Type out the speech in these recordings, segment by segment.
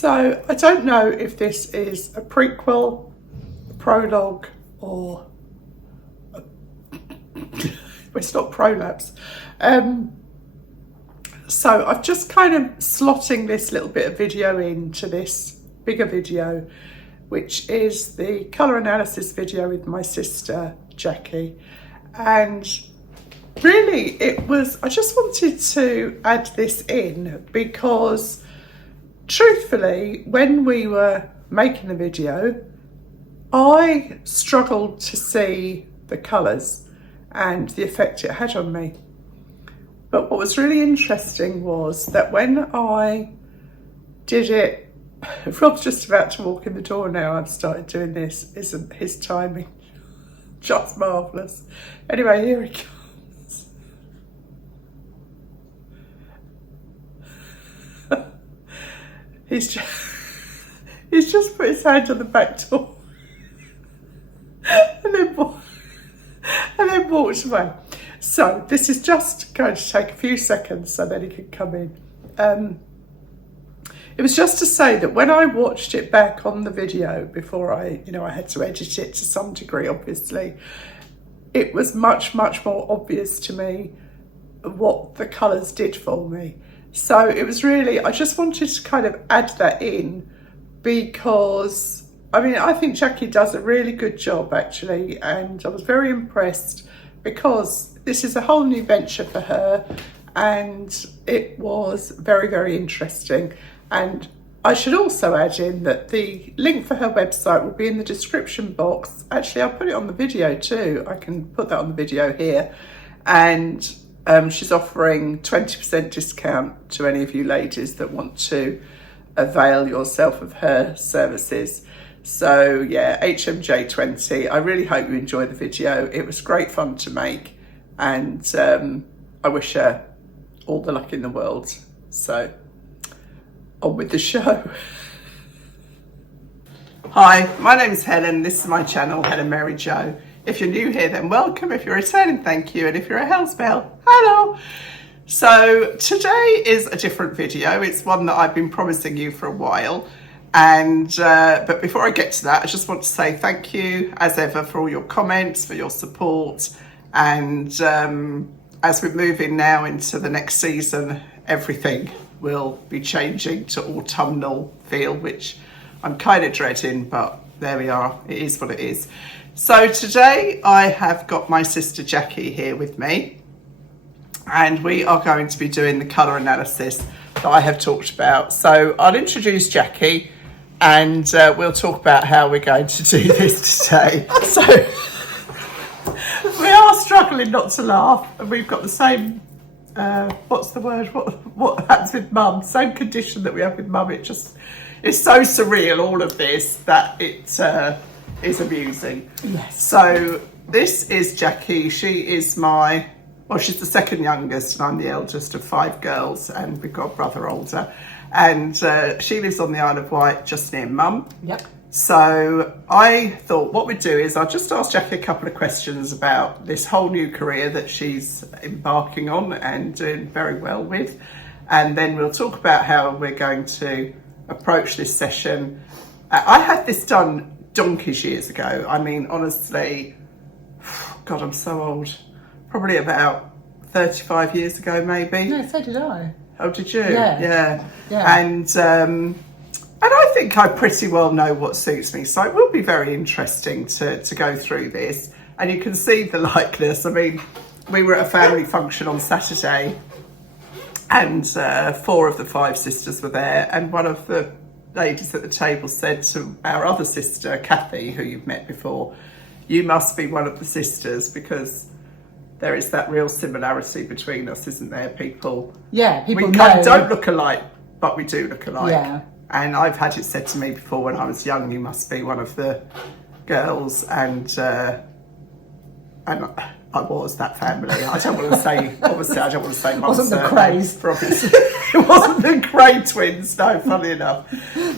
So I don't know if this is a prequel, a prologue, or it's not prolapse. So I've just kind of slotting this little bit of video into this bigger video, which is the colour analysis video with my sister Jackie. And really I just wanted to add this in because truthfully, when we were making the video, I struggled to see the colours and the effect it had on me. But what was really interesting was that when I did it, Rob's just about to walk in the door now, I've started doing this. Isn't his timing just marvellous? Anyway, here he comes. He's just put his hand on the back door and then walked away. So this is just going to take a few seconds so that he can come in. It was just to say that when I watched it back on the video before I had to edit it to some degree, obviously, it was much, much more obvious to me what the colours did for me. So it was really, I just wanted to kind of add that in because, I think Jackie does a really good job actually, and I was very impressed because this is a whole new venture for her and it was very, very interesting. And I should also add in that the link for her website will be in the description box. Actually, I'll put it on the video too. I can put that on the video here. And she's offering 20% discount to any of you ladies that want to avail yourself of her services. So yeah, HMJ20. I really hope you enjoy the video. It was great fun to make, and I wish her all the luck in the world. So on with the show. Hi, my name's Helen. This is my channel, Helen Mary Jo. If you're new here, then welcome. If you're returning, thank you. And if you're a house bell, hello. So today is a different video. It's one that I've been promising you for a while. And but before I get to that, I just want to say thank you as ever for all your comments, for your support. And as we're moving now into the next season, everything will be changing to autumnal feel, which I'm kind of dreading, but there we are. It is what it is. So today I have got my sister Jackie here with me, and we are going to be doing the colour analysis that I have talked about. So I'll introduce Jackie and we'll talk about how we're going to do this today. So we are struggling not to laugh, and we've got the same what's the word? What happens with mum? Same condition that we have with mum. It just is so surreal, all of this, that it is amusing. Yes. So this is Jackie. She is she's the second youngest, and I'm the eldest of 5 girls, and we've got a brother older. And she lives on the Isle of Wight, just near mum. Yep. So I thought what we'd do is I'll just ask Jackie a couple of questions about this whole new career that she's embarking on and doing very well with. And then we'll talk about how we're going to approach this session. I had this done donkeys years ago. Honestly, God, I'm so old. Probably about 35 years ago, maybe. No, so did I. Oh, did you? Yeah. And I think I pretty well know what suits me. So it will be very interesting to go through this. And you can see the likeness. We were at a family function on Saturday, and 4 of the 5 sisters were there. And one of the ladies at the table said to our other sister, Kathy, who you've met before, "You must be one of the sisters, because there is that real similarity between us, isn't there? People don't look alike, but we do look alike." Yeah. And I've had it said to me before when I was young, "You must be one of the girls," and I was that family. I don't want to say, obviously, I don't want to say mum's wasn't the Crays. It wasn't the Cray twins, no, funny enough.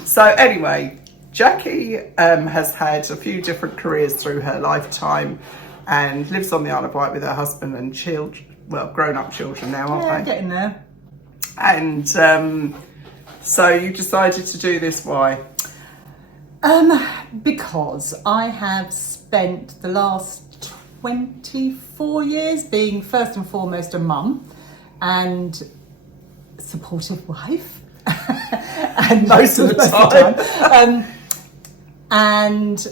So anyway, Jackie has had a few different careers through her lifetime and lives on the Isle of Wight with her husband and children, well, grown-up children now, aren't they? Yeah, getting there. And So you decided to do this, why? Because I have spent the last 24 years being first and foremost a mum and supportive wife. And Most of the time. And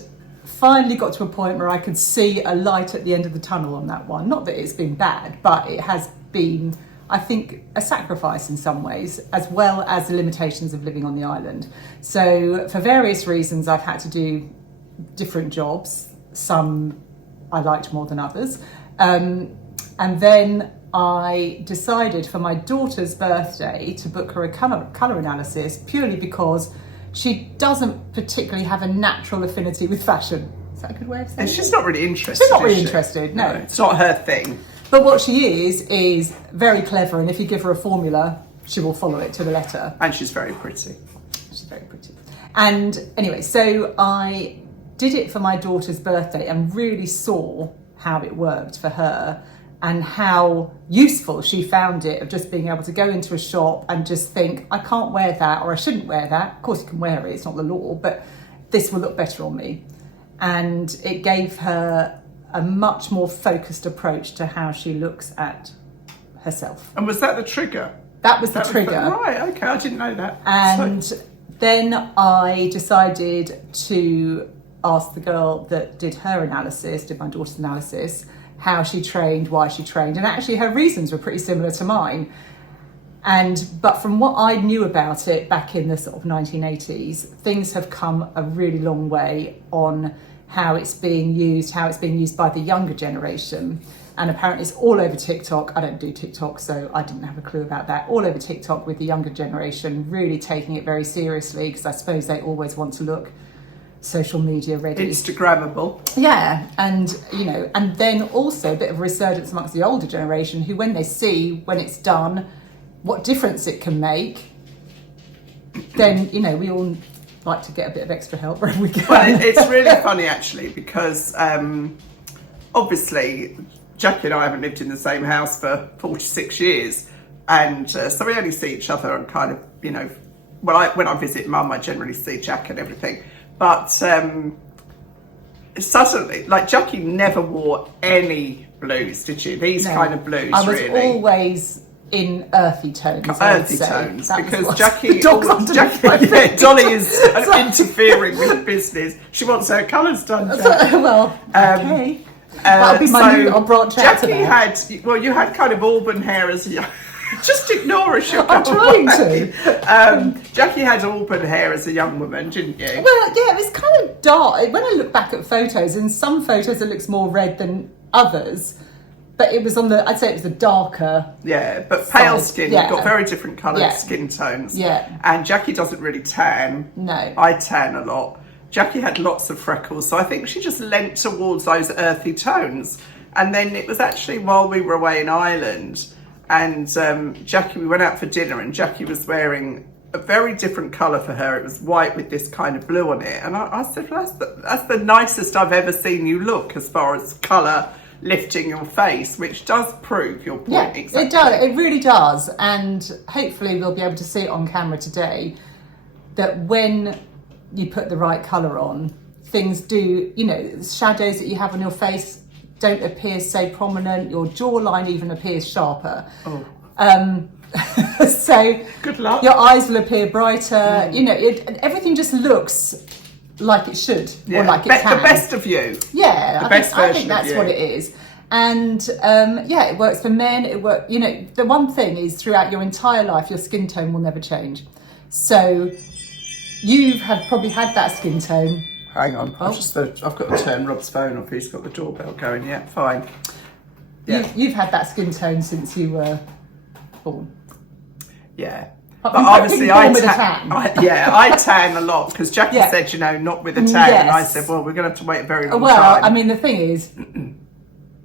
finally got to a point where I could see a light at the end of the tunnel on that one. Not that it's been bad, but it has been, I think, a sacrifice in some ways, as well as the limitations of living on the island. So for various reasons, I've had to do different jobs. Some I liked more than others. And then I decided for my daughter's birthday to book her a colour analysis, purely because she doesn't particularly have a natural affinity with fashion. Is that a good way of saying it? And she's not really interested. She's not really interested, no. It's not her thing. But what she is very clever, and if you give her a formula, she will follow it to the letter. And she's very pretty. She's very pretty. And anyway, so I did it for my daughter's birthday and really saw how it worked for her and how useful she found it, of just being able to go into a shop and just think, I can't wear that, or I shouldn't wear that. Of course you can wear it, it's not the law, but this will look better on me. And it gave her a much more focused approach to how she looks at herself. And was that the trigger? That was the trigger. Right, okay, I didn't know that. And then I decided to ask the girl that did her analysis, did my daughter's analysis, how she trained, why she trained, and actually her reasons were pretty similar to mine. But from what I knew about it back in the sort of 1980s, things have come a really long way on how it's being used by the younger generation. And apparently it's all over TikTok. I don't do TikTok, so I didn't have a clue about that. All over TikTok with the younger generation, really taking it very seriously, because I suppose they always want to look social media ready. Instagrammable. Yeah, and and then also a bit of a resurgence amongst the older generation, who when they see, when it's done, what difference it can make, then, we all like to get a bit of extra help wherever we can. Well, it's really funny actually, because obviously Jackie and I haven't lived in the same house for 46 years, and so we only see each other on kind of, when I visit Mum, I generally see Jack and everything. But suddenly, like, Jackie never wore any blues, did she? These kind of blues, I was really. Always in earthy tones. Earthy tones, because Jackie, Dolly is interfering with the business. She wants her colours done. Well, okay. That'll be my new. I'll branch out to that. You had kind of auburn hair as a young. Just ignore us. I'm trying to. Jackie had auburn hair as a young woman, didn't you? Well, yeah, it was kind of dark. When I look back at photos, in some photos it looks more red than others, but it was I'd say it was the darker. Yeah, but pale side. skin, Yeah. you've got very different coloured skin tones. Yeah. And Jackie doesn't really tan. No. I tan a lot. Jackie had lots of freckles, so I think she just leant towards those earthy tones. And then it was actually while we were away in Ireland, and Jackie, we went out for dinner, and Jackie was wearing a very different colour for her. It was white with this kind of blue on it. And I said, well, that's the nicest I've ever seen you look as far as colour lifting your face, which does prove your point. Yeah, exactly. it does. It really does. And hopefully we'll be able to see it on camera today, that when you put the right colour on, things do, shadows that you have on your face don't appear so prominent. Your jawline even appears sharper. So good luck. Your eyes will appear brighter. Everything just looks like it should, or like it can. The best of you. Yeah, I think that's of you. what it is. And it works for men. The one thing is, throughout your entire life, your skin tone will never change. So you've probably had that skin tone. Hang on, I've got to turn Rob's phone off. He's got the doorbell going. Yeah, fine. Yeah. You've had that skin tone since you were born. Yeah. But obviously I tan a lot, because Jackie said, not with a tan. Yes. And I said, well, we're going to have to wait a very long time. Well, I mean, the thing is,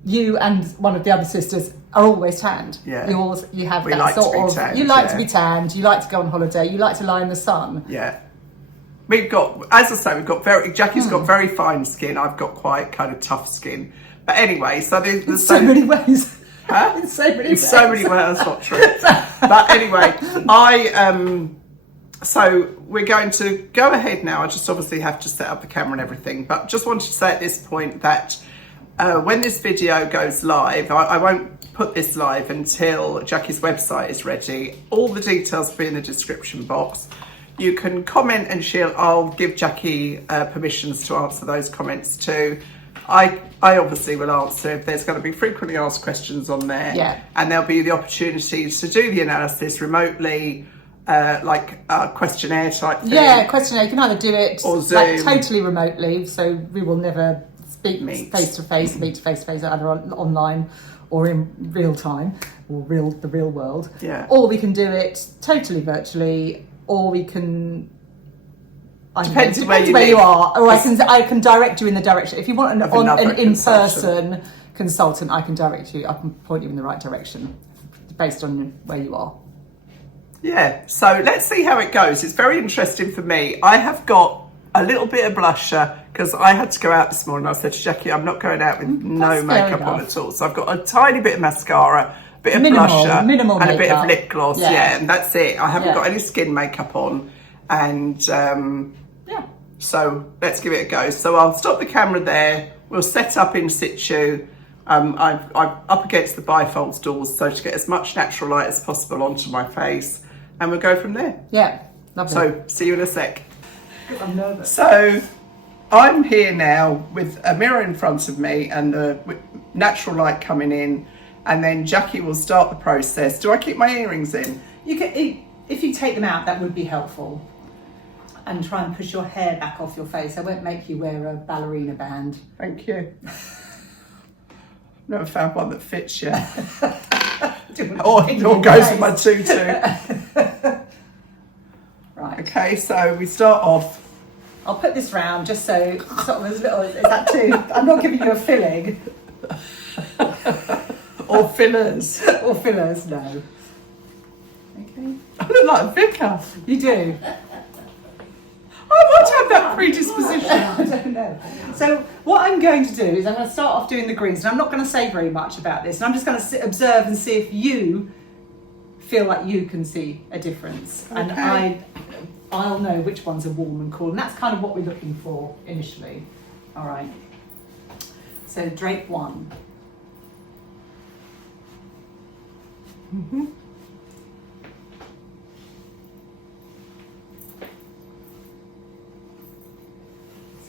you and one of the other sisters are always tanned. Yeah. You have we that like sort to be of... tanned, you like to be tanned, you like to go on holiday, you like to lie in the sun. Yeah. We've got, as I say, Jackie's got very fine skin. I've got quite kind of tough skin. But anyway, so there's so many ways. Huh? In so many ways. So many ways, that's not true. But anyway, So we're going to go ahead now. I just obviously have to set up the camera and everything, but just wanted to say at this point that when this video goes live, I won't put this live until Jackie's website is ready. All the details will be in the description box. You can comment and I'll give Jackie permissions to answer those comments too. I obviously will answer if there's going to be frequently asked questions on there. Yeah. And there'll be the opportunity to do the analysis remotely, like a questionnaire type thing. Yeah, questionnaire. You can either do it or like Zoom. totally remotely, so we will never speak Meet face to face, either online or in real time, or the real world. Yeah. Or we can do it totally virtually, or we can. Depends where where you live. are, or I can direct you in the direction. If you want Of another an in-person consultant, I can direct you. I can point you in the right direction based on where you are. Yeah, so let's see how it goes. It's very interesting for me. I have got a little bit of blusher because I had to go out this morning. I said to Jackie, I'm not going out with no makeup on at all. So I've got a tiny bit of mascara, a bit of blusher, minimal and a bit makeup. of lip gloss. Yeah, and that's it. I haven't got any skin makeup on. And so let's give it a go. So I'll stop the camera there. We'll set up in situ. I'm up against the bifolds doors, so to get as much natural light as possible onto my face. And we'll go from there. Yeah, lovely. So, see you in a sec. I'm nervous. So, I'm here now with a mirror in front of me and the natural light coming in, and then Jackie will start the process. Do I keep my earrings in? You can, if you take them out, that would be helpful. And try and push your hair back off your face. I won't make you wear a ballerina band. Thank you. Never found one that fits yet. or goes with my tutu. Right. Okay, so we start off. I'll put this round just so sort of as little. Is that too? I'm not giving you a filling. Or fillers. Or fillers, no. Okay. I look like a vicar. You do. I want to have that predisposition. I don't know. So what I'm going to do is I'm going to start off doing the greens, and I'm not going to say very much about this, and I'm just going to observe and see if you feel like you can see a difference. Okay. And I'll know which ones are warm and cool, and that's kind of what we're looking for initially. All right. So drape one. Mm-hmm.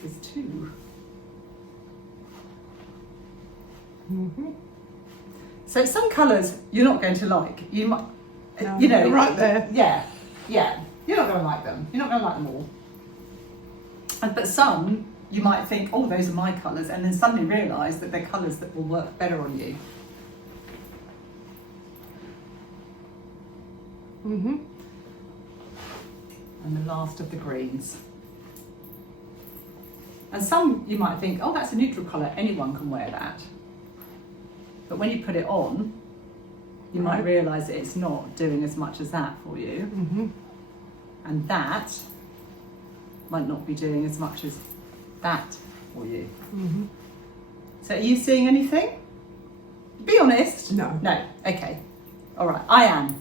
This is two. Mm-hmm. So some colours you're not going to like. You might, No, you know, you're right there. Yeah. You're not going to like them. You're not going to like them all. But some you might think, oh, those are my colours, and then suddenly realise that they're colours that will work better on you. Mm-hmm. And the last of the greens. And some you might think, oh, that's a neutral colour, anyone can wear that. But when you put it on, you might realise that it's not doing as much as that for you. Mm-hmm. And that might not be doing as much as that for you. Mm-hmm. So are you seeing anything? Be honest. No. No, okay. All right, I am.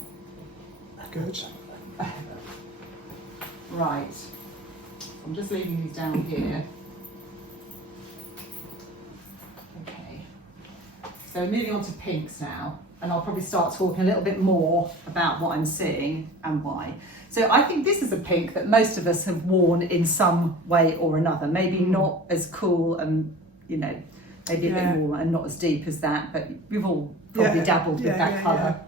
Good. Right. I'm just leaving these down here. Okay. So moving on to pinks now, and I'll probably start talking a little bit more about what I'm seeing and why. So I think this is a pink that most of us have worn in some way or another. Maybe not as cool and, you know, maybe a bit warmer and not as deep as that, but we've all probably dabbled with that colour.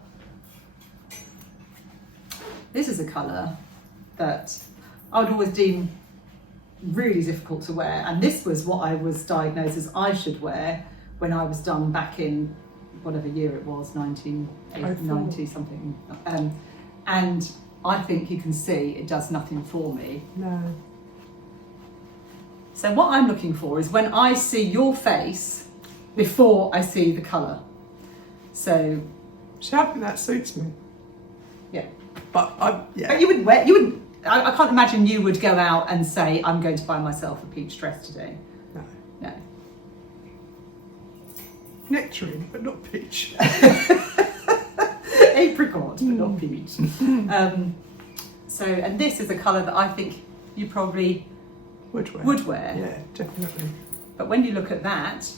This is a colour that I would always deem really difficult to wear, and this was what I was diagnosed as I should wear when I was done back in whatever year it was, 1990 something. And I think you can see it does nothing for me. No. So what I'm looking for is when I see your face before I see the colour. So I think that suits me. yeah. But But you would I can't imagine you would go out and say, I'm going to buy myself a peach dress today. No. Nectarine, but not peach. Apricot, but not peach. So, and this is a colour that I think you probably would wear. Yeah, definitely. But when you look at that,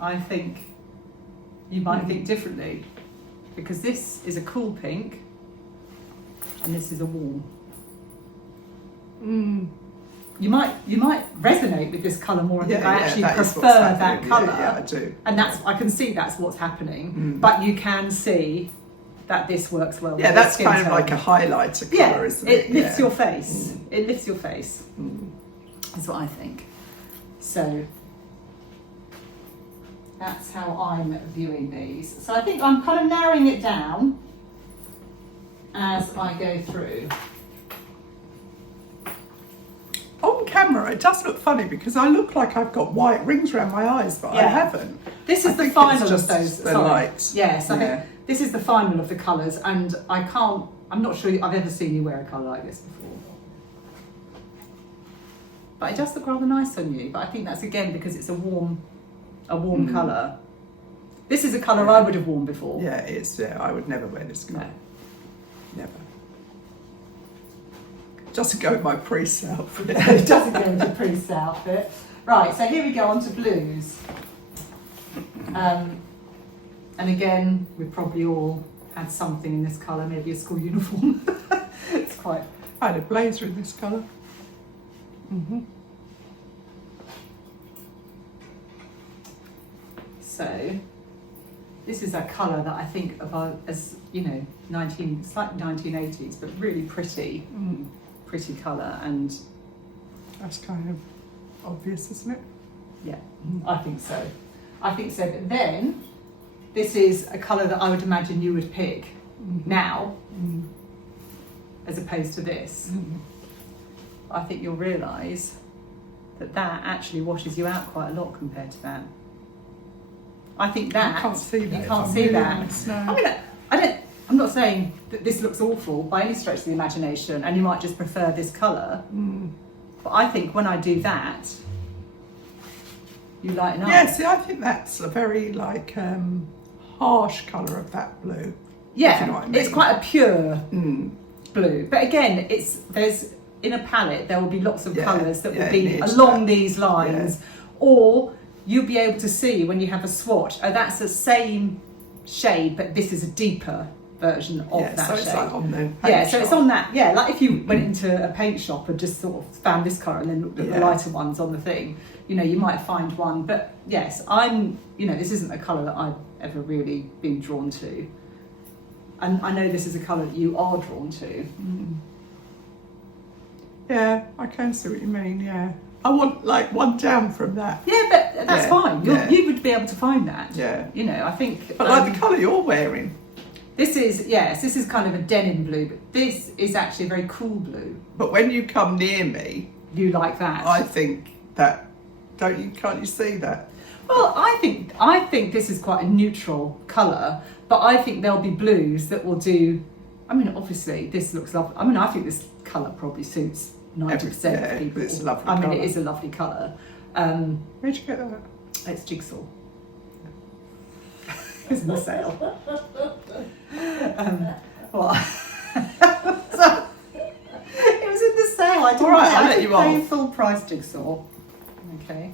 I think you might think differently, because this is a cool pink and this is a warm. You might resonate with this colour more and think, I actually prefer that colour. Yeah, I do. And I can see that's what's happening, but you can see that this works well with Yeah, your that's skin kind of tone. like a highlighter colour, isn't it? It lifts your face. It lifts your face. That's what I think. So that's how I'm viewing these. So I think I'm kind of narrowing it down as I go through. On camera, it does look funny because I look like I've got white rings around my eyes, but I haven't. This is I the think final it's just of those. the light. Yes, I think this is the final of the colours, and I'm not sure I've ever seen you wear a colour like this before. But it does look rather nice on you, but I think that's again because it's a warm colour. This is a colour I would have worn before. Yeah, it is. Yeah, I would never wear this colour. No. Never. Doesn't go with my priest outfit. It doesn't go into priest's outfit. Right, so here we go on to blues. And again, we've probably all had something in this colour, maybe a school uniform. It's quite... I had a blazer in this colour. So, this is a colour that I think of as, you know, slightly 1980s, but really pretty. Pretty colour, and that's kind of obvious, isn't it? Yeah, I think so. But then this is a colour that I would imagine you would pick now, as opposed to this. I think you'll realise that actually washes you out quite a lot compared to that. I think that I can't see that. You can't see that. Honest, no. I mean, I'm not saying that this looks awful by any stretch of the imagination, and you might just prefer this colour. But I think when I do that, you lighten up. Yeah, see, I think that's a very harsh colour of that blue. Yeah, if you know what I mean. It's quite a pure blue. But again, there's in a palette there will be lots of colours that will be along these lines, or you'll be able to see when you have a swatch. Oh, that's the same shade, but this is a deeper version of that so shade. It's like on the paint so shop. it's on that. Yeah, like if you went into a paint shop and just sort of found this colour and then looked at the lighter ones on the thing, you know, you might find one. But yes, this isn't a colour that I've ever really been drawn to. And I know this is a colour that you are drawn to. Yeah, I can see what you mean, yeah. I want like one down from that. Yeah, but that's fine. You would be able to find that. Yeah. You know, I think... But like the colour you're wearing. This is kind of a denim blue, but this is actually a very cool blue. But when you come near me... You like that? I think that... Can't you see that? Well, I think this is quite a neutral colour, but I think there'll be blues that will do... I mean, obviously, this looks lovely. I mean, I think this colour probably suits 90% of people. It's a lovely colour. colour. It is a lovely colour. Where'd you get that? It's Jigsaw. It's in the sale. So, it was in the sale. I didn't I'll let you pay off. full price Jigsaw. Okay.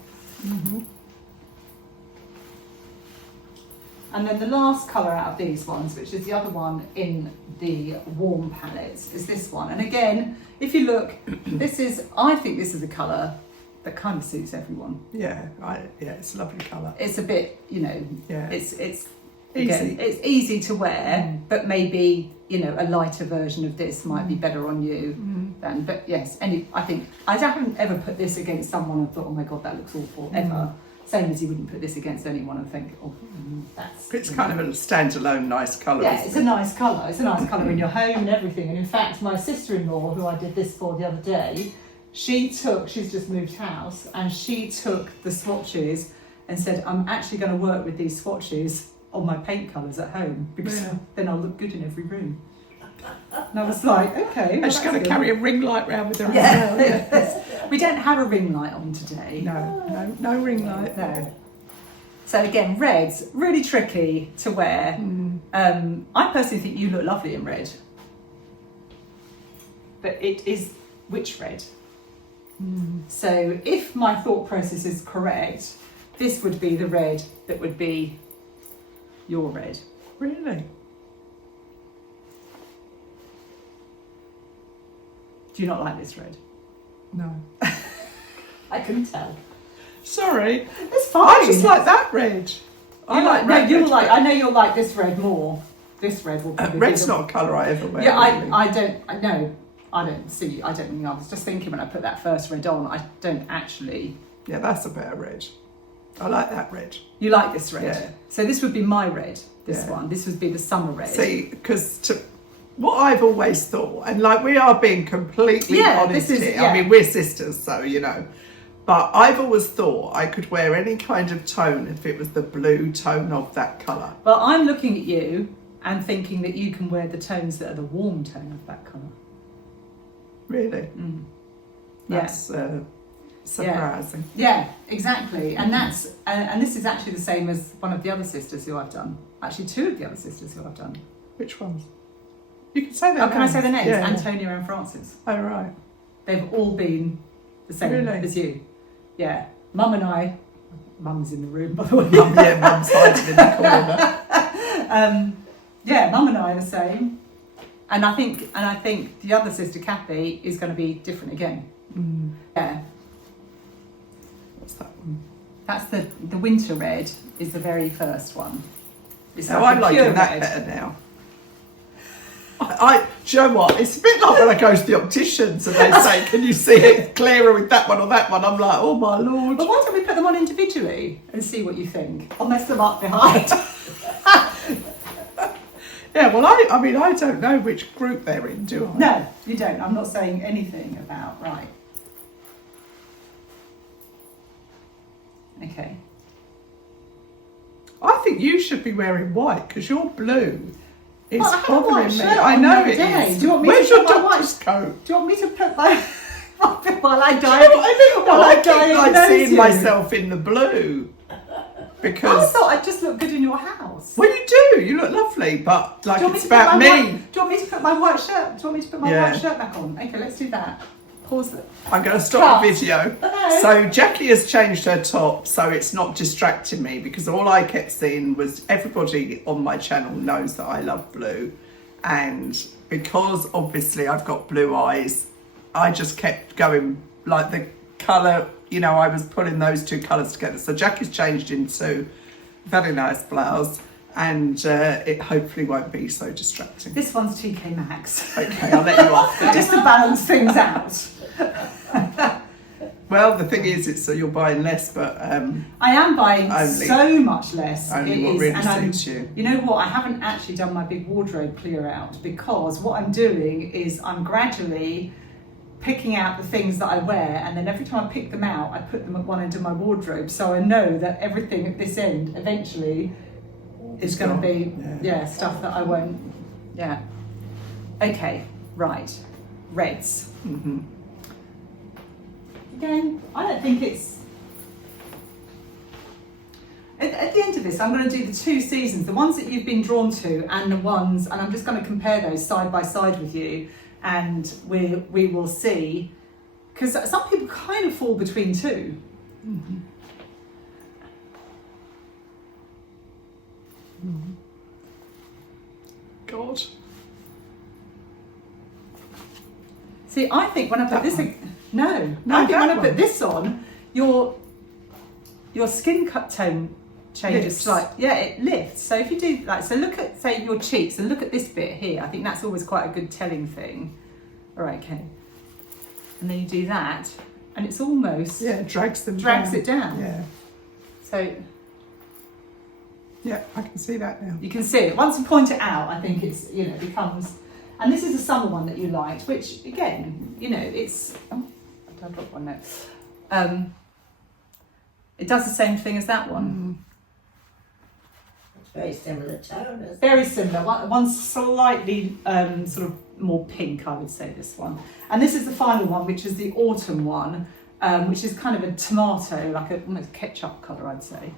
And then the last colour out of these ones, which is the other one in the warm palettes, is this one. And again, if you look, I think this is a colour that kind of suits everyone. Yeah, it's a lovely colour. It's a bit, you know, it's easy. Again, it's easy to wear, but maybe, you know, a lighter version of this might be better on you than. But yes, I think I haven't ever put this against someone and thought, oh my God, that looks awful, ever. Same as you wouldn't put this against anyone and think, oh, that's... It's kind of a standalone nice colour. Yeah, it's a nice colour. It's a nice colour in your home and everything. And in fact, my sister-in-law, who I did this for the other day, she's just moved house, and she took the swatches and said, I'm actually going to work with these swatches on my paint colours at home, because then I'll look good in every room. And I was like, okay. And she's going to carry a ring light round with her as well. Yeah. We don't have a ring light on today. No ring light. No. So again, red's really tricky to wear. I personally think you look lovely in red. but it is which red? So if my thought process is correct, this would be the red that would be your red. Really? Do you not like this red? No. I couldn't tell. Sorry. It's fine. I just like that red. I like red. No, you'll like. I know you'll like this red more. This red will probably red's be the, not a colour I ever wear. Yeah, really. I don't. I know. I don't see. I don't think. I was just thinking when I put that first red on. I don't actually. Yeah, that's a better red. I like that red. You like this red? Yeah. So this would be my red. This Yeah. one. This would be the summer red. See, because what I've always thought, and like we are being completely honest here. I mean, we're sisters, so you know. But I've always thought I could wear any kind of tone if it was the blue tone of that colour. Well, I'm looking at you and thinking that you can wear the tones that are the warm tone of that colour. Really? Yes. That's surprising. Yeah, exactly. And that's and this is actually the same as one of the other sisters who I've done. Actually, two of the other sisters who I've done. Which ones? You can say their names. Can I say their names? Yeah. Antonia and Frances. Oh, right. They've all been the same Really? as you. Yeah. Mum and I. Mum's in the room, by the way. Mum's hiding in the corner. Yeah, Mum and I are the same. And I think the other sister, Kathy, is going to be different again. Yeah. What's that one? That's the winter red is the very first one. It's Oh, like I'm a pure liking that red. better now. Do you know what? It's a bit like when I go to the opticians and they say, can you see it clearer with that one or that one? I'm like, oh my lord. But why don't we put them on individually and see what you think? I'll mess them up behind. Yeah, well, I mean, I don't know which group they're in, do I? No, you don't. I'm not saying anything about, right. Okay. I think you should be wearing white because your blue is Well, I have a white bothering me. shirt I on the know other it day. is. Do you want me Where's to your put my doctor's coat? Do you want me to put my while I Do you know what I mean? while I I keep like diagnose seeing you? myself in the blue I because thought I'd just look good in your house. well, you do. You look lovely, but like Do you want it's me to put about my me. white- do you want me to put my white shirt? Do you want me to put my Yeah. white shirt back on? Okay, let's do that. Pause it. I'm going to stop the Cut. video. No. So Jackie has changed her top, so it's not distracting me because all I kept seeing was everybody on my channel knows that I love blue, and because obviously I've got blue eyes, I just kept going like the colour. You know, I was pulling those two colours together. So Jackie's changed into a very nice blouse, and it hopefully won't be so distracting. This one's TK Maxx. Okay, I'll let you off then. Just to balance things out. Well, the thing is, it's you're buying less, but I am buying Only- so much less. only It what is, really and I'm- suits you. You know what? I haven't actually done my big wardrobe clear out because what I'm doing is I'm gradually picking out the things that I wear, and then every time I pick them out, I put them at one end of my wardrobe, so I know that everything at this end eventually is going to be stuff that I won't. Yeah. Okay. Right. Reds. Mm-hmm. Again, I don't think it's. At the end of this, I'm going to do the two seasons, the ones that you've been drawn to, and the ones, and I'm just going to compare those side by side with you, and we will see, because some people kind of fall between two. Mm-hmm. Mm-hmm. God. See, I think when I put That this, one? no, No, I think that when I one. put this on, your skin cut tone changes Lifts. slightly. Yeah, it lifts. So if you do like, so look at say your cheeks and look at this bit here. I think that's always quite a good telling thing. All right, okay. And then you do that, and it's almost Yeah, it drags them drags down. it down. Yeah. So Yeah, I can see that now. you can see it. Once you point it out, I think it's becomes. And this is a summer one that you liked, which again, it's. Oh, I dropped one there. It does the same thing as that one. It's very similar tone, isn't it? Very similar. One's slightly sort of more pink, I would say, this one. And this is the final one, which is the autumn one, which is kind of a tomato, like almost ketchup colour, I'd say.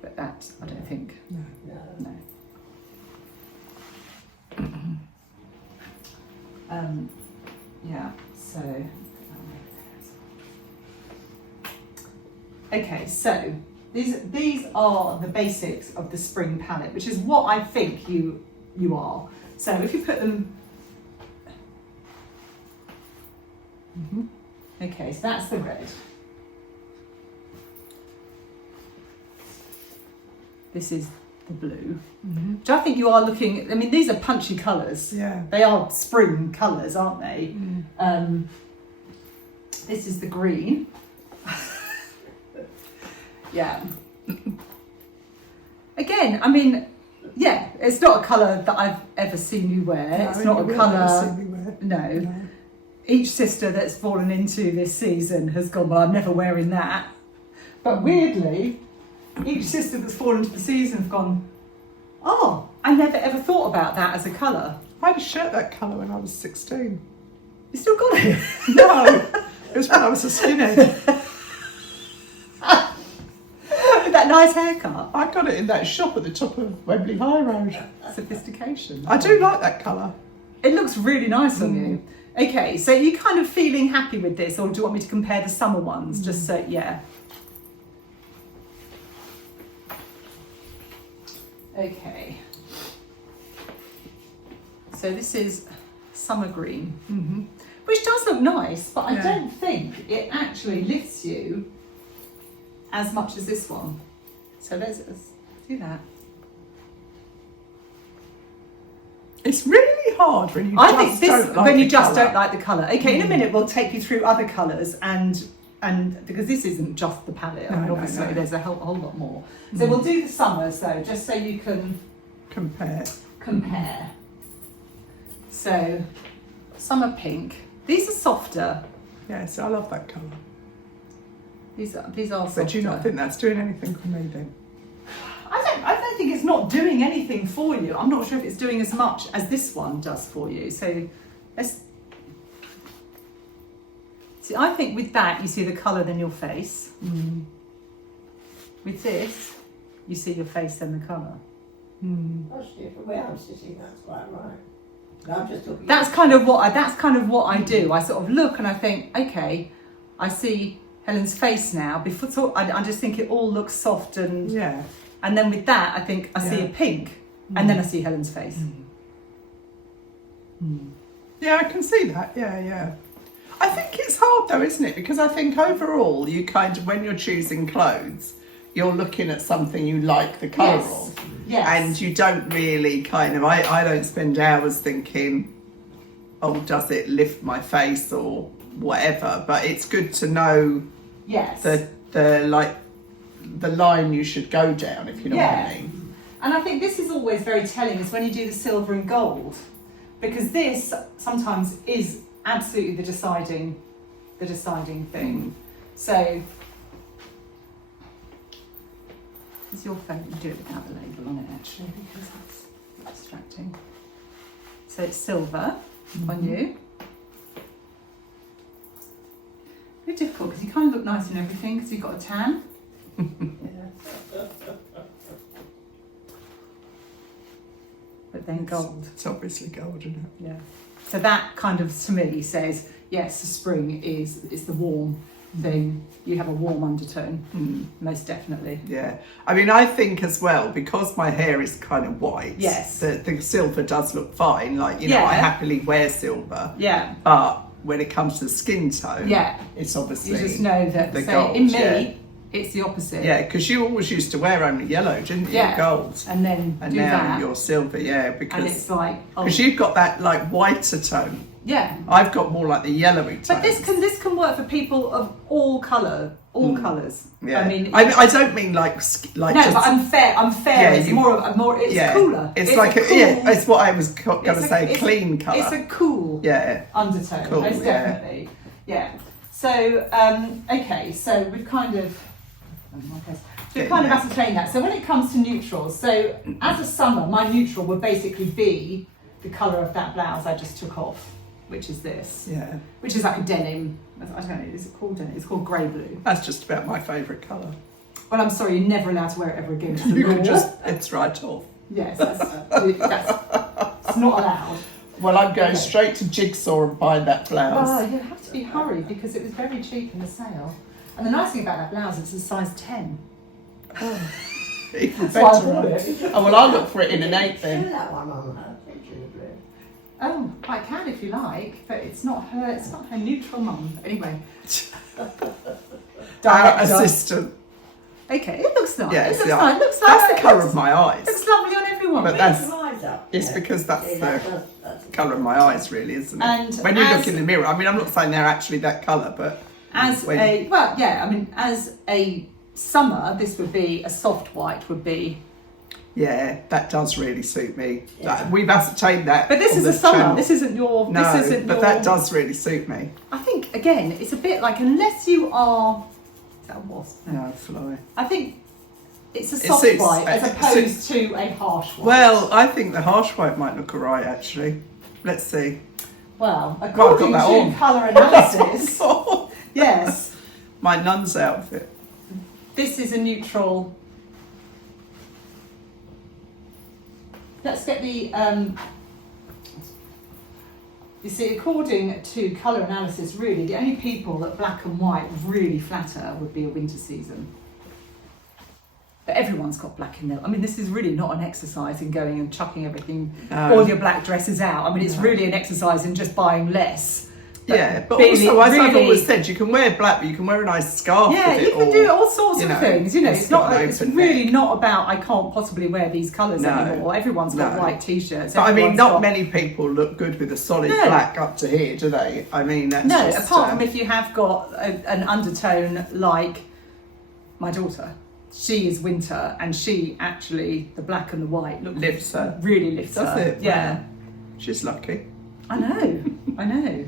But that, I don't think. No. No. Yeah, so. Okay, so these are the basics of the spring palette, which is what I think you are. So if you put them. Okay, so that's the red. This is the blue, which I think you are looking. I mean, these are punchy colours. Yeah. They are spring colours, aren't they? This is the green. Yeah. Again, I mean, yeah, it's not a colour that I've ever seen you wear. No, it's not you a will colour. never see me wear. No. Each sister that's fallen into this season has gone, well, I'm never wearing that. But weirdly, each sister that's fallen into the season have gone, oh, I never ever thought about that as a colour. I had a shirt that colour when I was 16. You still got it? No, it was when I was a skinhead. With that nice haircut. I got it in that shop at the top of Wembley High Road. Sophistication. I do like that colour. It looks really nice on you. Okay, so you kind of feeling happy with this, or do you want me to compare the summer ones? Just so, yeah. Okay. So this is summer green, which does look nice, but I don't think it actually lifts you as much as this one. So let's do that. It's really hard when you I just think this don't like when you the just colour. don't like the colour. Okay, in a minute we'll take you through other colours and because this isn't just the palette. I mean, No, obviously no. there's a whole lot more. So we'll do the summers though, just so you can compare. So summer pink. These are softer. Yes, I love that colour. These are softer. But do you not think that's doing anything for me then? I don't think it's not doing anything for you. I'm not sure if it's doing as much as this one does for you. So let's see. I think with that you see the colour then your face. With this, you see your face then the colour. Actually, from where I'm sitting, that's quite right. But I'm just looking. That's kind of what I do. I sort of look and I think, okay, I see Helen's face now. Before I just think it all looks soft and and then with that I think I see a pink and then I see Helen's face. Yeah, I can see that. Yeah. I think it's hard though, isn't it? Because I think overall you kind of, when you're choosing clothes, you're looking at something you like the colour of. Yes. And you don't really kind of, I don't spend hours thinking, oh, does it lift my face or whatever? But it's good to know the line you should go down, if you know what I mean. And I think this is always very telling, is when you do the silver and gold, because this sometimes is absolutely the deciding thing. So is your favourite? You do it without the label on it actually, because that's distracting. So it's silver on you. Very difficult because you kind of look nice and everything because you've got a tan. But then gold. It's obviously gold, isn't it? Yeah. So that kind of to me says, yes, the spring is the warm thing. You have a warm undertone, most definitely. Yeah. I mean, I think as well, because my hair is kind of white, yes, the silver does look fine. Like, you know, I happily wear silver. Yeah. But when it comes to skin tone, it's obviously you just know that the so gold. In me, it's the opposite. Yeah, because you always used to wear only yellow, didn't you? Yeah. Gold. And then and do now that. you're silver, because and it's like because you've got that like whiter tone. Yeah. I've got more like the yellowy tone. But this can work for people of all colours. Yeah. I mean, I don't mean like no, just, but I'm fair. Yeah, it's more. It's cooler. It's like cool, it's what I was going to say. Clean colour. It's a cool. Undertone. Cool, most definitely. Yeah. So okay. So we've kind of. Ascertained that. So when it comes to neutrals, so as a summer, my neutral would basically be the colour of that blouse I just took off, which is this. Yeah. Which is like a denim. I don't know, is it called denim? It's called grey blue. That's just about my favourite colour. Well, I'm sorry, you're never allowed to wear it ever again. You can just, it's right off. Yes, that's it's not allowed. Well, I'm going straight to Jigsaw and buying that blouse. Oh, you have to be hurried because it was very cheap in the sale. And the nice thing about that blouse is it's a size 10. Even That's why I better. bought it. Oh, well, I'll look for it in an 8 Show then. that one on her picture of blue. Oh, I can if you like, but it's not her neutral mum. Anyway. Our Director. assistant. Okay, it looks nice. Yes, It looks yeah. nice. It looks That's like the colour of my eyes. It's lovely on everyone. But that's, Eyes up. it's Yeah. because that's See, the that's colour of my eyes, really, isn't it? And when you as- look in the mirror, I mean, I'm not saying they're actually that colour, but as when- as a summer, this would be a soft white would be. yeah, that does really suit me. Yeah. We've ascertained that. But this on is the a summer. channel. This isn't your. No, this isn't but your, that does really suit me. I think again, it's a bit like unless you are. Is that a wasp? No, fly. I think it's a soft suits- white as it opposed to a harsh white. Well, I think the harsh white might look alright, actually. Let's see. Well, I've according got that to on. colour analysis, Oh, yes, my nun's outfit. this is a neutral. Let's get the. You see, according to colour analysis, really, the only people that black and white really flatter would be a winter season. But everyone's got black in there. I mean, this is really not an exercise in going and chucking everything, No. all your black dresses out. I mean, it's really an exercise in just buying less. Yeah, but really- also, as I've really- always said, you can wear black, but you can wear a nice scarf Yeah, with you it. can or, do all sorts you of know, things. You know, it's got not. an It's open really neck. not about I can't possibly wear these colours No. anymore. Everyone's got No. white t-shirts. But I mean, everyone's not got- many people look good with a solid No. black up to here, do they? I mean, that's No, just, apart from if you have got an undertone like my daughter. She is winter, and she actually the black and the white look Lifts her. Really lifts Does her. it? Yeah, Wow. She's lucky. I know. I know.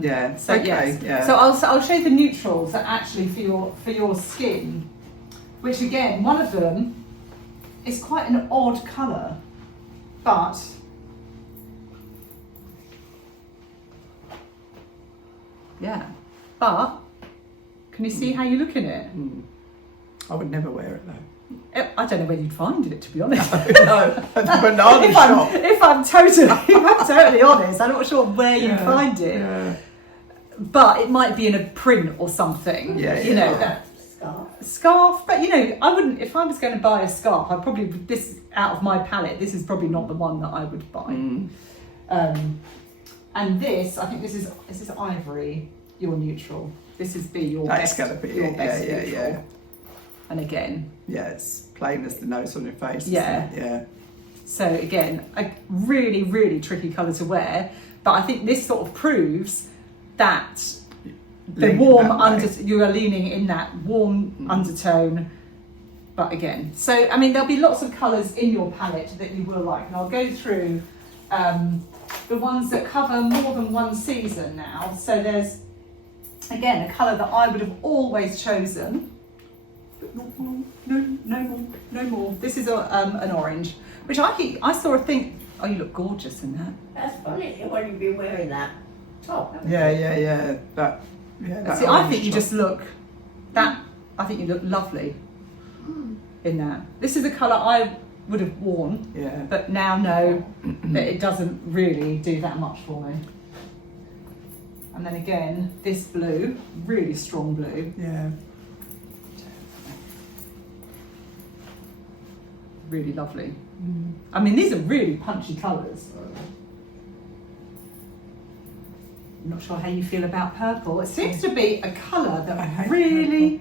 Yeah. So okay. yes. Yeah. So I'll show you the neutrals that actually for your skin, which again one of them is quite an odd colour, but yeah, but can you see how you look in it? I would never wear it though. I don't know where you'd find it, to be honest. No, at the banana if shop. I'm totally honest, I'm not sure where you'd find it. Yeah. But it might be in a print or something. Yeah, you yeah. know, that Scarf. scarf. But you know, I wouldn't. If I was going to buy a scarf, I'd probably this out of my palette. This is probably not the one that I would buy. And this, I think this is ivory. Your neutral. This is your That's best. going to be your it. best Yeah, neutral. yeah. And again, Yeah, it's plain as the nose on your face. isn't Yeah. it? Yeah. so again, a really, really tricky colour to wear. But I think this sort of proves that the Leaning warm that way. you are leaning in that warm undertone. But again, so I mean, there'll be lots of colours in your palette that you will like, and I'll go through the ones that cover more than one season now. So there's again a colour that I would have always chosen. But no more. This is an orange, which I saw a thing. Oh, you look gorgeous in that. That's funny when you've been wearing that top. haven't Yeah, you? yeah. That. Yeah. That See, I orange think you top. just look that. I think you look lovely in that. This is a colour I would have worn, Yeah. but now know that it doesn't really do that much for me. And then again, this blue, really strong blue, Yeah. really lovely. I mean, these are really punchy colours. I'm not sure how you feel about purple. It seems to be a colour I that hate really,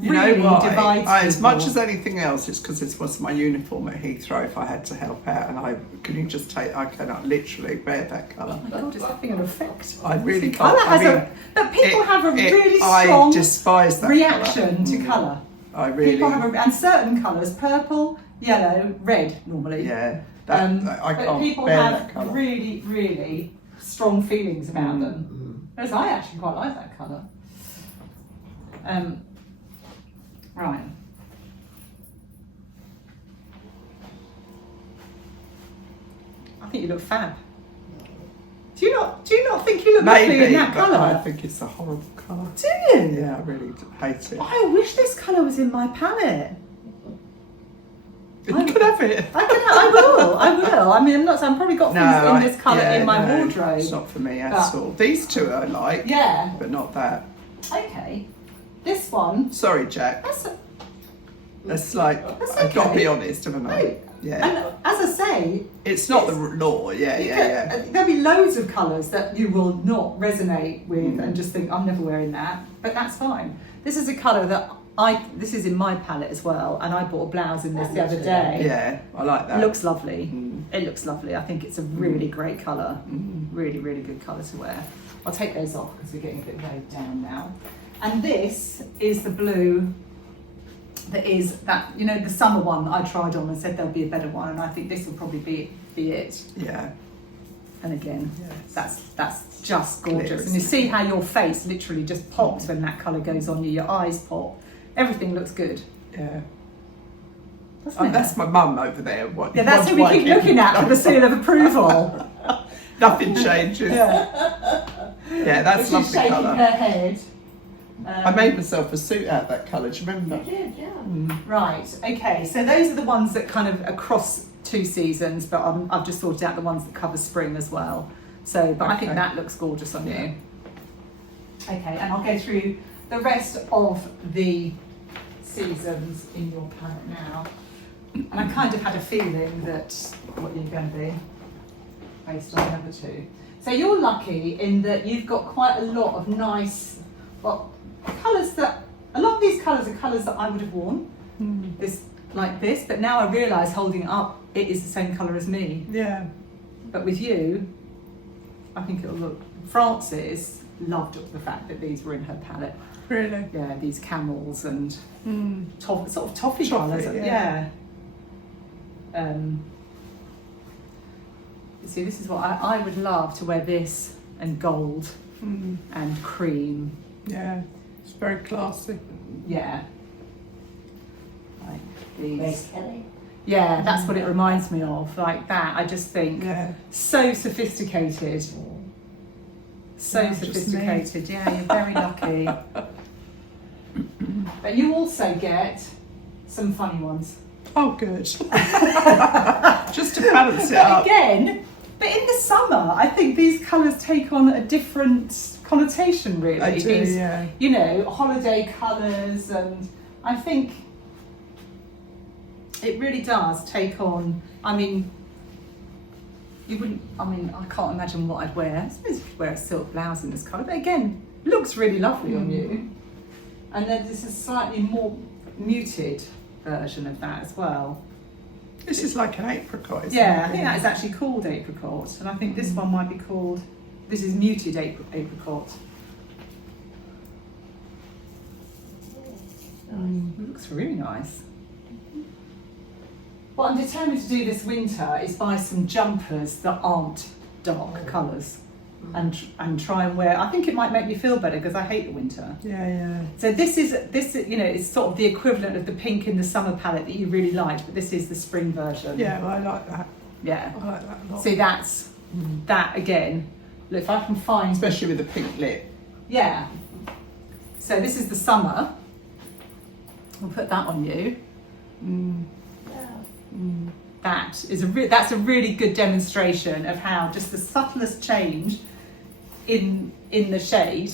You really know why? divides As people. much as anything else, it's because this was my uniform at Heathrow. If I had to help out, and I cannot literally bear that colour. Oh my God, it's having an effect. I really Colour can't. has I mean, but people have a really I strong despise that reaction colour. to colour. I really. People have and certain colours, purple, yellow, red normally. Yeah. That, I but can't people bear have that colour. really, really strong feelings about them. Whereas I actually quite like that colour. Right. I think you look fab. Do you not think you look lovely Maybe, in that but I colour? think it's a horrible colour. Do you? Yeah, I really hate it. I wish this colour was in my palette. You can have it. I will. I mean, I'm probably got things in this colour in my wardrobe. It's not for me at all. These two I like. Yeah. But not that. Okay. This one. Sorry, Jack. That's like, I've got to be honest, haven't I? No. Yeah. And as I say, it's not the law. Yeah. There'll be loads of colours that you will not resonate with and just think, I'm never wearing that. But that's fine. This is a colour that this is in my palette as well, and I bought a blouse in this the other day. Yeah, I like that. It looks lovely. It looks lovely. I think it's a really great colour. Really, really good colour to wear. I'll take those off because we're getting a bit weighed down now. And this is the blue that is that, you know, the summer one that I tried on and said there'll be a better one, and I think this will probably be it. Yeah. And again, that's just gorgeous. And you see how your face literally just pops when that colour goes on you. Your eyes pop. Everything looks good. Yeah. That's my mum over there. That's who we keep looking at for the seal of approval. Nothing changes. Yeah, that's lovely shaking colour. her head. I made myself a suit out of that colour, do you remember? You did, yeah. Right, okay, so those are the ones that kind of across 2 seasons, but I've just sorted out the ones that cover spring as well. So, but I think that looks gorgeous on you. Okay, and I'll go through the rest of the seasons in your palette now. And I kind of had a feeling that what you're going to be based on the other two. So you're lucky in that you've got quite a lot of nice, colours that, a lot of these colours are colours that I would have worn, like this, but now I realise holding it up, it is the same colour as me. Yeah. But with you, I think it'll look, Frances loved the fact that these were in her palette. Really? Yeah, these camels and sort of toffee colours. Yeah. See, this is what I would love to wear, this and gold and cream. Yeah, it's very classy. Yeah. Like these. Grace Kelly. Yeah, that's what it reminds me of. Like that, I just think so sophisticated. So sophisticated. Yeah, you're very lucky. But you also get some funny ones. Oh, good. Just to balance it up. Again, but in the summer, I think these colours take on a different connotation, really. I do, these, yeah. you know, holiday colours, and I think it really does take on, I mean, I can't imagine what I'd wear. I suppose you could wear a silk blouse in this colour, but again, looks really lovely on you. And then there's a slightly more muted version of that as well. This is like an apricot, isn't it? Yeah, I think that is actually called apricot, and I think this one might be called, this is muted apricot. It looks really nice. What I'm determined to do this winter is buy some jumpers that aren't dark colours and try and wear. I think it might make me feel better because I hate the winter. Yeah. So this, you know, it's sort of the equivalent of the pink in the summer palette that you really liked, but this is the spring version. Yeah, well, I like that. Yeah. I like that a lot. See, that's that again. Look, if I can find, especially with the pink lip. Yeah. So this is the summer. We'll put that on you. That's a really good demonstration of how just the subtlest change in the shade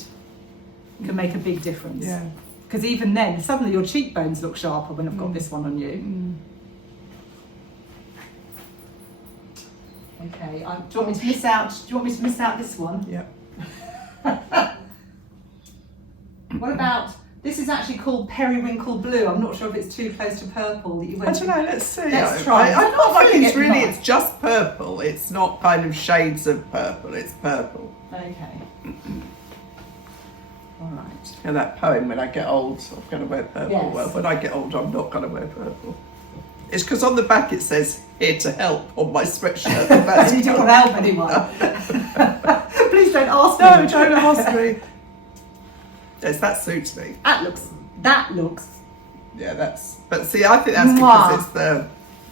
can make a big difference. Yeah. Because even then, suddenly your cheekbones look sharper when I've got this one on you. Okay. Do you want me to miss out? Do you want me to miss out this one? Yeah. What about? This is actually called periwinkle blue. I'm not sure if it's too close to purple that you went. I don't know, let's see. Let's try. I feel like it's really, nice. it's just purple. It's not kind of shades of purple, it's purple. Okay. All right. And that poem, when I get old, I'm going to wear purple. Yes. Well, when I get old, I'm not going to wear purple. It's because on the back it says, here to help on my sweatshirt. That's You don't want to help anyone. Please don't ask me. No, don't ask me. Yes, that suits me. That looks. Yeah, but see, I think that's because it's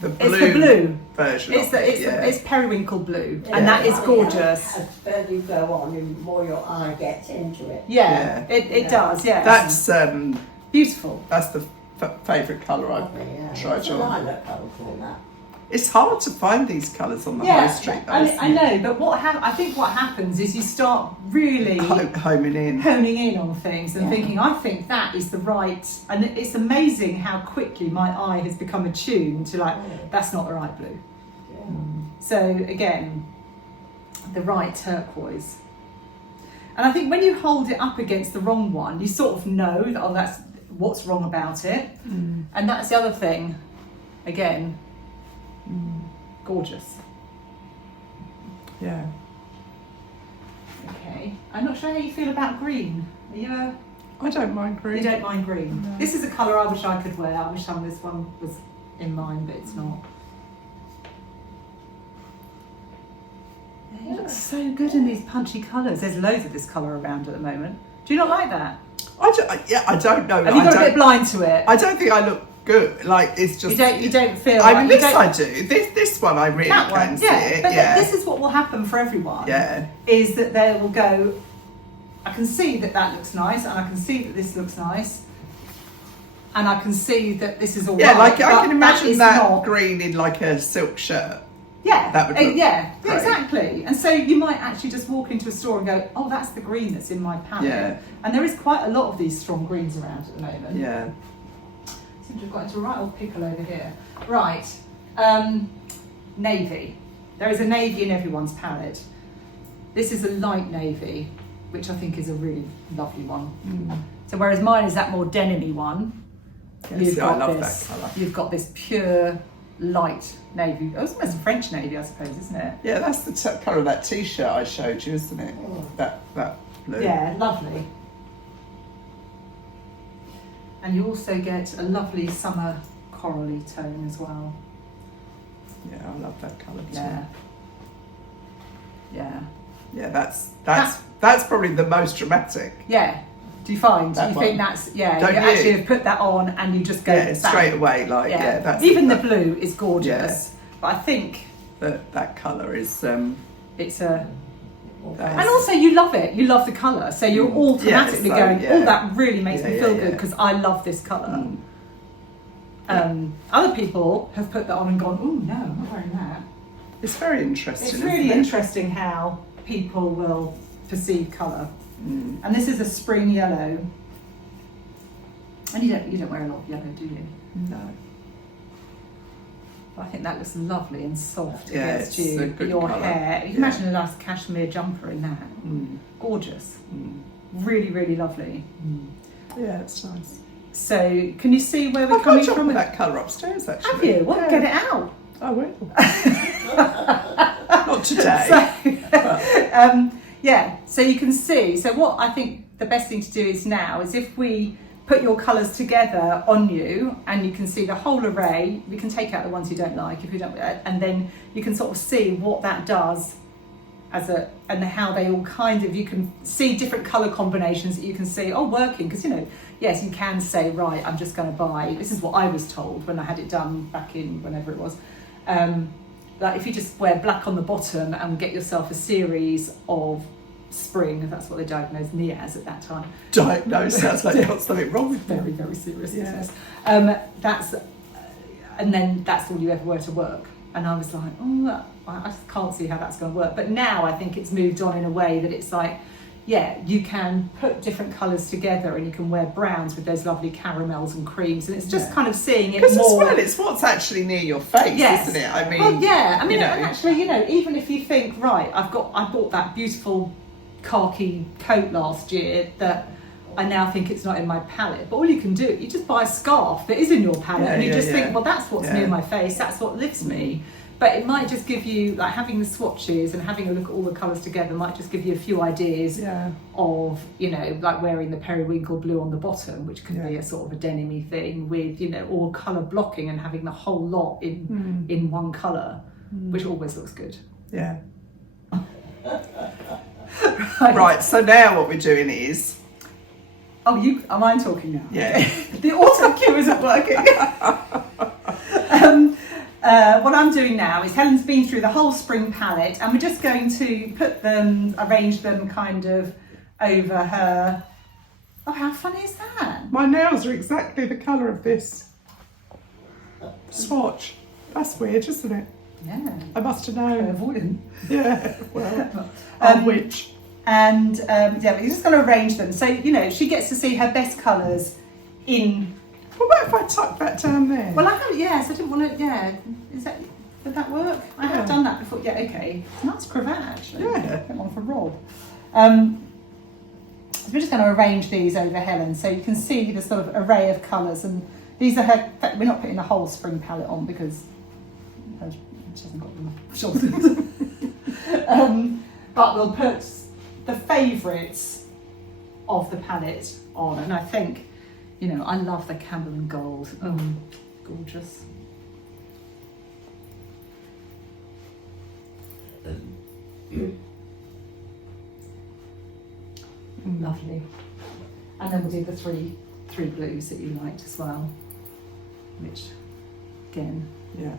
the blue, It's the blue version. It's periwinkle blue, Yeah. and that is gorgeous. As further you go on, the more your eye gets into it. Yeah, it does. Yeah, That's beautiful. that's favourite colour I've tried It's a on. lilac colour for that. It's hard to find these colours on the high street, though. I know, but I think what happens is you start really Homing in. honing in on things and thinking, I think that is the right, and it's amazing how quickly my eye has become attuned to that's not the right blue. Yeah. So again, the right turquoise. And I think when you hold it up against the wrong one, you sort of know that, that's what's wrong about it. And that's the other thing, again, gorgeous. Yeah. Okay, I'm not sure how you feel about green. Are you I don't mind green. You don't mind green? No. This is a colour I wish I could wear. I wish some of this one was in mine, but it's not. It looks so good in these punchy colours. There's loads of this colour around at the moment. Do you not like that? I don't know. Have you got a bit blind to it? I don't think I look good. Like, it's just... You don't feel... I mean, like, this I do. This one I really that can one, see it. But Yeah. this is what will happen for everyone. Yeah. Is that they will go, I can see that looks nice, and I can see that this looks nice, and I can see that this is all Yeah, right, like I can imagine that not, green in like a silk shirt. yeah, that would look yeah, great. exactly. And so you might actually just walk into a store and go, oh, that's the green that's in my palette. Yeah. And there is quite a lot of these strong greens around at the moment. Yeah. Seems we've got into a right old pickle over here. Right, navy. There is a navy in everyone's palette. This is a light navy, which I think is a really lovely one. So whereas mine is that more denim-y one, Yes, I love that colour. You've got this pure light navy. Oh, it's almost a French navy, I suppose, isn't it? Yeah, that's the colour of that T-shirt I showed you, isn't it? That blue. Yeah, lovely. And you also get a lovely summer corally tone as well. Yeah, I love that colour too. Yeah. Yeah. Yeah, that's probably the most dramatic. Yeah. Do you find? That You one. think that's, yeah, Don't you you? actually have put that on and you just go Yeah, bang. straight away, like yeah, that's even the blue is gorgeous. Yeah. But I think that colour is it's a, that and is- also you love it. You love the colour, so you're automatically so, going, yeah. oh, that really makes Yeah, me yeah, feel yeah. good because I love this colour. Other people have put that on and gone, oh no, I'm not wearing that. It's very interesting. It's isn't really it? interesting how people will perceive colour. And this is a spring yellow. And you don't wear a lot of yellow, do you? No. But I think that looks lovely and soft Yeah, against it's a you. good Your colour. hair. You can Yeah. imagine a nice cashmere jumper in that. Gorgeous. Really, really lovely. Yeah, it's nice. So, can you see where we're I've got coming a job from? with that colour upstairs, actually. Have you? Well, Yeah. get it out. I will. Not today. So, yeah, so you can see. So what I think the best thing to do is now is if we put your colours together on you and you can see the whole array, we can take out the ones you don't like if you don't, and then you can sort of see what that does and how they all kind of, you can see different colour combinations that you can see, working, because yes, you can say, right, I'm just going to buy, this is what I was told when I had it done back in whenever it was, like if you just wear black on the bottom and get yourself a series of spring, if that's what they diagnosed me as at that time. Diagnosed sounds like you've got something wrong with me. Very, very serious Yeah. business. And then that's all you ever wear to work. And I was like, I just can't see how that's going to work. But now I think it's moved on in a way that it's like, yeah, you can put different colours together and you can wear browns with those lovely caramels and creams. And it's just kind of seeing it Because more. as well, it's what's actually near your face, Yes. isn't it? I mean, well, yeah. I mean, you know. and actually, even if you think, right, I bought that beautiful khaki coat last year that I now think it's not in my palette. But all you can do, you just buy a scarf that is in your palette, and you just think, well, that's what's near my face. That's what lifts me. But it might just give you, like having the swatches and having a look at all the colours together might just give you a few ideas of, like wearing the periwinkle blue on the bottom, which can be a sort of a denim-y thing with, or colour blocking and having the whole lot in one colour, which always looks good. Yeah. Right. So now what we're doing is... Oh, am I talking now? Yeah. The auto cue isn't working. What I'm doing now is Helen's been through the whole spring palette and we're just going to arrange them kind of over her Oh, how funny is that? My nails are exactly the colour of this swatch. That's weird, isn't it? Yeah. I must have known. Avoidant. Yeah, well, on which. And yeah, but you're just going to arrange them. So, you know, she gets to see her best colours in... What about if I tuck that down there? Well, I haven't, yes, I didn't want to, yeah. Would that work? I have done that before. Yeah, okay. It's a nice cravat, actually. Yeah. Get one for Rob. So we're just going to arrange these over Helen so you can see the sort of array of colours. And these are her, in fact, we're not putting the whole spring palette on because she hasn't got them shoulders. But we'll put the favourites of the palette on. And I think, you know, I love the camel and gold. Oh, gorgeous. Lovely. And then we'll do the three blues that you liked as well, which again, Yeah.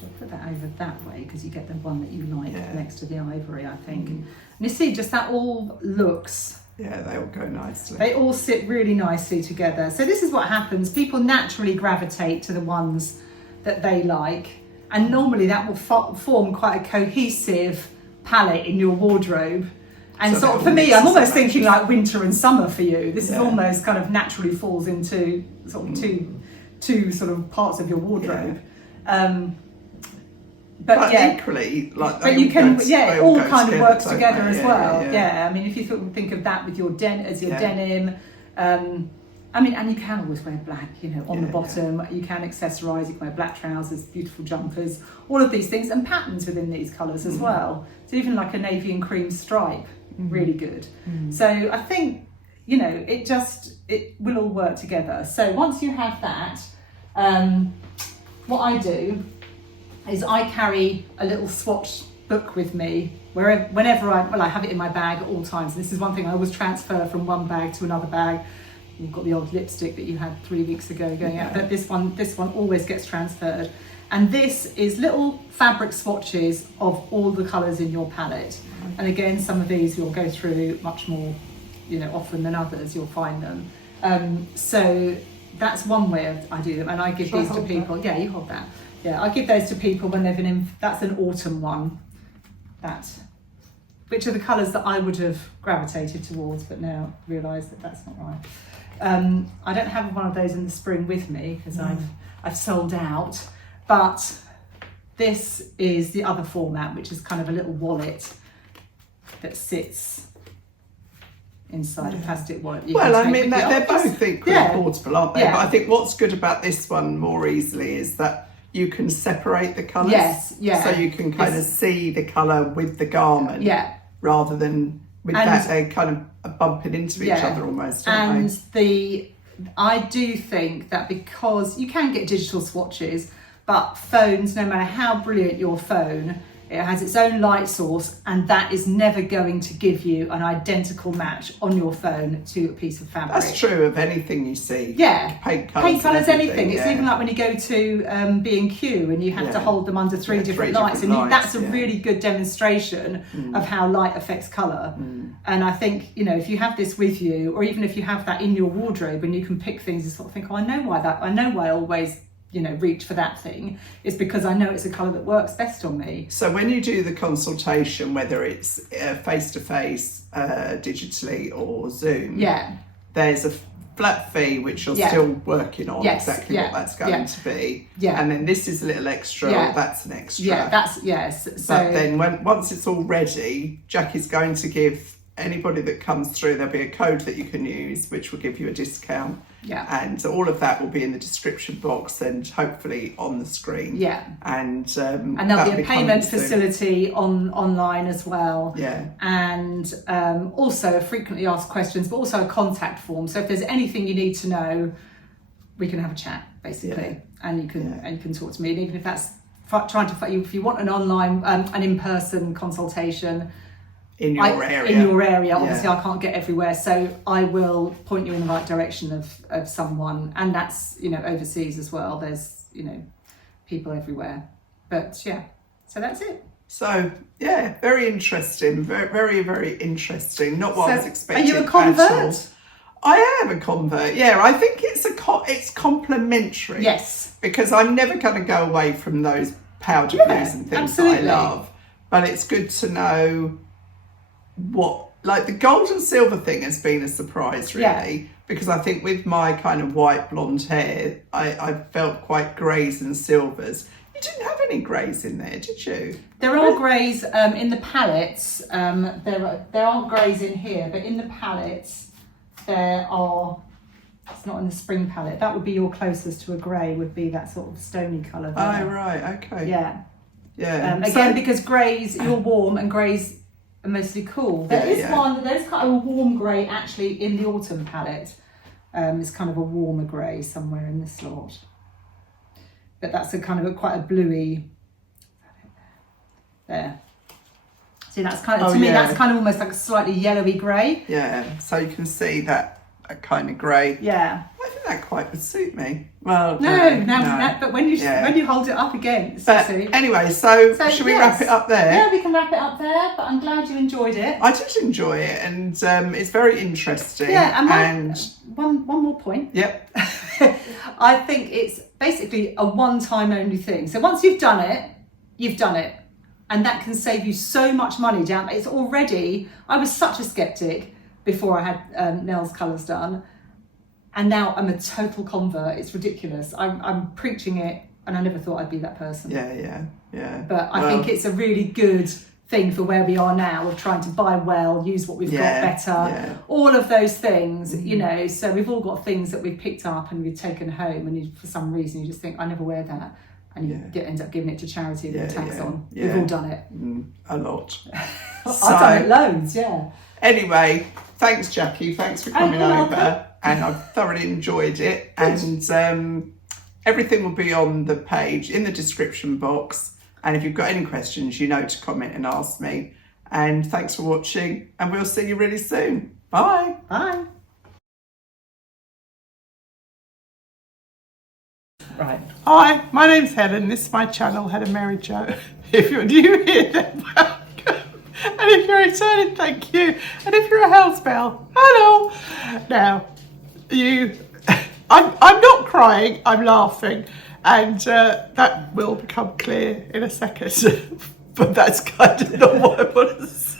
I'll put that over that way because you get the one that you like Yeah. next to the ivory, I think. And you see, just that all looks, Yeah, they all go nicely. they all sit really nicely together. So this is what happens. People naturally gravitate to the ones that they like. And normally that will form quite a cohesive palette in your wardrobe. And So sort of that for all me, I'm mixes almost and thinking like winter and summer for you. This is Yeah. almost kind of naturally falls into sort of two sort of parts of your wardrobe. But yeah, equally, like, but they you all can, go- yeah, they it all go kind of works don't together they? as well. Yeah. Yeah, I mean, if you think of that with your Yeah. denim, I mean, and you can always wear black, you know, on the Yeah, bottom. You can accessorise. You can wear black trousers, beautiful jumpers, all of these things, and patterns within these colours as well. So even like a navy and cream stripe, really good. So I think, you know, it will all work together. So once you have that, what I do is I carry a little swatch book with me whenever I have it in my bag at all times. This is one thing I always transfer from one bag to another bag. You've got the old lipstick that you had 3 weeks ago going out, but this one always gets transferred. And this is little fabric swatches of all the colours in your palette. And again, some of these you'll go through much more, you know, often than others. You'll find them. So that's one way I do them, and I give Shall I these to hold people. Yeah, you hold that. Yeah, I give those to people when they've been in. That's an autumn one. Which are the colours that I would have gravitated towards, but now realise that that's not right. I don't have one of those in the spring with me because I've sold out. But this is the other format, which is kind of a little wallet that sits inside a plastic wallet. Well, I mean, they're both equally portable, aren't they? Yeah. But I think what's good about this one more easily is that you can separate the colours. Yes, yeah. So you can kind of see the colour with the garment. Yeah. Rather than with that, they're kind of bumping into each other almost, aren't they? I do think that because you can get digital swatches, but phones, no matter how brilliant your phone, it has its own light source, and that is never going to give you an identical match on your phone to a piece of fabric. That's true of anything you see. Yeah, paint colours, anything. It's even like when you go to B&Q and you have to hold them under three different lights, and that's a really good demonstration of how light affects colour. And I think, you know, if you have this with you, or even if you have that in your wardrobe and you can pick things, you sort of think, oh, I know why I always, you know, reach for that thing. It's because I know it's a colour that works best on me. So when you do the consultation, whether it's face-to-face, digitally or Zoom, there's a flat fee which you're still working on exactly what that's going to be. And then this is a little extra, or that's an extra. So, but then once it's all ready, Jackie's going to give anybody that comes through, there'll be a code that you can use which will give you a discount. And all of that will be in the description box and hopefully on the screen. And there'll be a payment facility online as well. And also frequently asked questions, but also a contact form. So if there's anything you need to know, we can have a chat basically, and you can talk to me. And even if that's if you want an online, an in-person consultation. In your area, obviously I can't get everywhere, so I will point you in the right direction of someone, and that's, you know, overseas as well. There's, you know, people everywhere, but so that's it. So very interesting, very, very, very interesting. Not what I was expecting. Are you a convert? I am a convert. Yeah, I think it's complementary. Yes. Because I'm never going to go away from those powder blues and things absolutely. that I love. But it's good to know what, like the gold and silver thing has been a surprise, really. Because I think with my kind of white blonde hair, I felt quite greys and silvers. You didn't have any greys in there, did you? There are greys in the palettes. There aren't greys in here, but in the palettes there are. It's not in the spring palette. That would be your closest to a grey. Would be that sort of stony colour there. Oh right, okay. Yeah. Yeah. Again, because greys, you're warm and greys are mostly cool. There's kind of a warm grey actually in the autumn palette. It's kind of a warmer grey somewhere in this lot. But that's a kind of quite a bluey. There. See, that's kind of that's kind of almost like a slightly yellowy grey. Yeah. So you can see that kind of grey. Yeah. I think that quite would suit me. Well, no. But when you hold it up against, but anyway, so should we wrap it up there? Yeah, we can wrap it up there. But I'm glad you enjoyed it. I did enjoy it, and it's very interesting. Yeah, and one more point. Yep. I think it's basically a one-time only thing. So once you've done it, you've done it, and that can save you so much money down. It's already. I was such a skeptic before I had nails colours done, and now I'm a total convert. It's ridiculous. I'm preaching it, and I never thought I'd be that person. Yeah. But I think it's a really good thing for where we are now of trying to buy well, use what we've got better, all of those things, you know. So we've all got things that we've picked up and we've taken home, and for some reason you just think, I never wear that, and you end up giving it to charity with tax on. We've all done it. A lot. I've done it loads, yeah. Anyway, thanks Jackie, thanks for coming over, and I've thoroughly enjoyed it. And everything will be on the page in the description box, and if you've got any questions, you know to comment and ask me. And thanks for watching, and we'll see you really soon. Bye. Bye. Right. Hi, my name's Helen. This is my channel, Helen Mary Jo. If you're new here, then welcome. And if you're returning, thank you. And if you're a house bell, hello. Now, I'm not crying, I'm laughing. And that will become clear in a second. But that's kind of not what I want to say.